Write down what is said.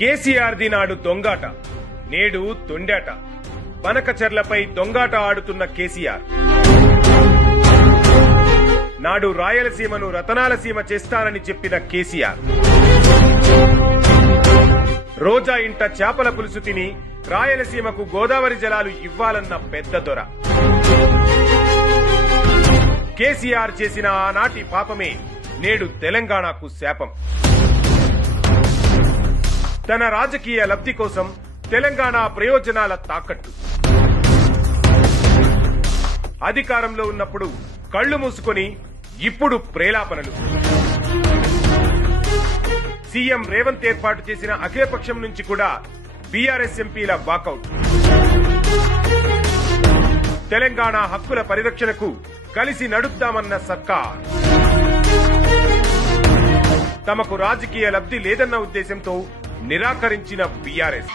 KCR the నాడు దొంగాట, నేడు తొండాట. బనకచెర్లపై దొంగాట ఆడుతున్న కేసీఆర్ నాడు రాయలసీమను రతనాల సీమ చేస్తానని చెప్పిన కేసీఆర్ రోజా ఇంట చేపల పులుసు తిని రాయలసీమకు గోదావరి జలాలు ఇవ్వాలన్న పెద్ద దొర. కేసీఆర్ చేసిన ఆనాటి పాపమే నేడు తెలంగాణకు శాపం. తన రాజకీయ లబ్ధి కోసం తెలంగాణ ప్రయోజనాల తాకట్టు. అధికారంలో ఉన్నప్పుడు కళ్లు మూసుకొని ఇప్పుడు ప్రేలాపనలు. సీఎం రేవంత్ ఏర్పాటు చేసిన అఖిలపక్షం నుంచి కూడా బీఆర్ఎస్ ఎంపీల వాకౌట్. తెలంగాణ హక్కుల పరిరక్షణకు కలిసి నడుద్దామన్న సర్కార్ తమకు రాజకీయ లబ్ధి లేదన్న ఉద్దేశంతో నిరాకరించిన బీఆర్ఎస్